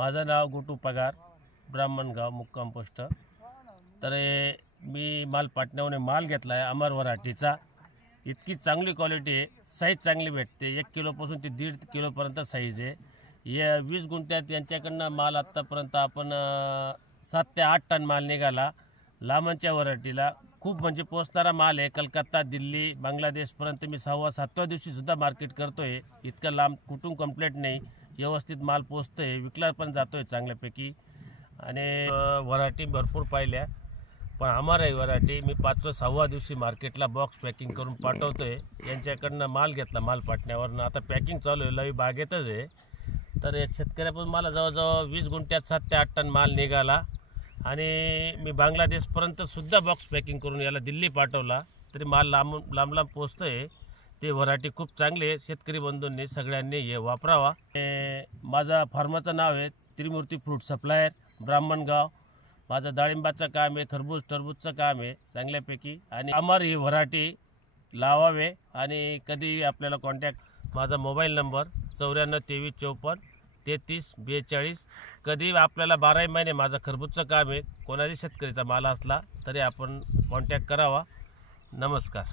माझं नाव गोटू पगार, ब्राह्मणगाव, मुक्काम पोस्ट। तर मी माल पाटण्याहून माल घेतला आहे अमर व्हरायटीचा। इतकी चांगली क्वालिटी आहे, साईज चांगली भेटते। 1 किलोपासून ते 1.5 किलोपर्यंत साईज आहे। या 20 गुंठ्यात यांच्याकडनं माल आत्तापर्यंत आपण 7 ते 8 टन माल निघाला। लांबच्या व्हरायटीला खूप म्हणजे पोचणारा माल आहे। कलकत्ता, दिल्ली, बांगलादेशपर्यंत मी 6-7व्या दिवशी सुद्धा मार्केट करतोय। इतकं लांब कुठून कंप्लीट नाही, व्यवस्थित माल पोचतोय, विकला पण जातोय चांगल्यापैकी। आणि व्हरायटी भरपूर पाहिल्या, पण आम्हाला ही व्हरायटी मी 5-6व्या दिवशी मार्केटला बॉक्स पॅकिंग करून पाठवतोय। यांच्याकडनं माल घेतला माल पाटण्यावरनं, आता पॅकिंग चालू आहे, लई बागेतच आहे। तर या शेतकऱ्यापासून मला जवळजवळ 20 गुंठ्यात 7 ते 8 टन माल निघाला। आणि मी बांगलादेशपर्यंत सुद्धा बॉक्स पॅकिंग करून याला दिल्ली पाठवला, तरी माल लांब पोचतोय। ते व्हरायटी खूप चांगली आहे, शेतकरी बंधूंनी सगळ्यांनी हे वापरावा। माझा फार्माचं नाव आहे त्रिमूर्ती फ्रूट सप्लायर, ब्राह्मणगाव। माझं डाळिंबाचं काम आहे, खरबूज टरबूजचं काम आहे चांगल्यापैकी। आणि अमर ही व्हरायटी लावावे। आणि कधी आपल्याला कॉन्टॅक्ट, माझा मोबाईल नंबर 9423543342। कधी आपल्याला 12 महिने माझं खरबूजचं काम आहे, कोणाच्या शेतकरीचा माल असला तरी आपण कॉन्टॅक्ट करावा। नमस्कार।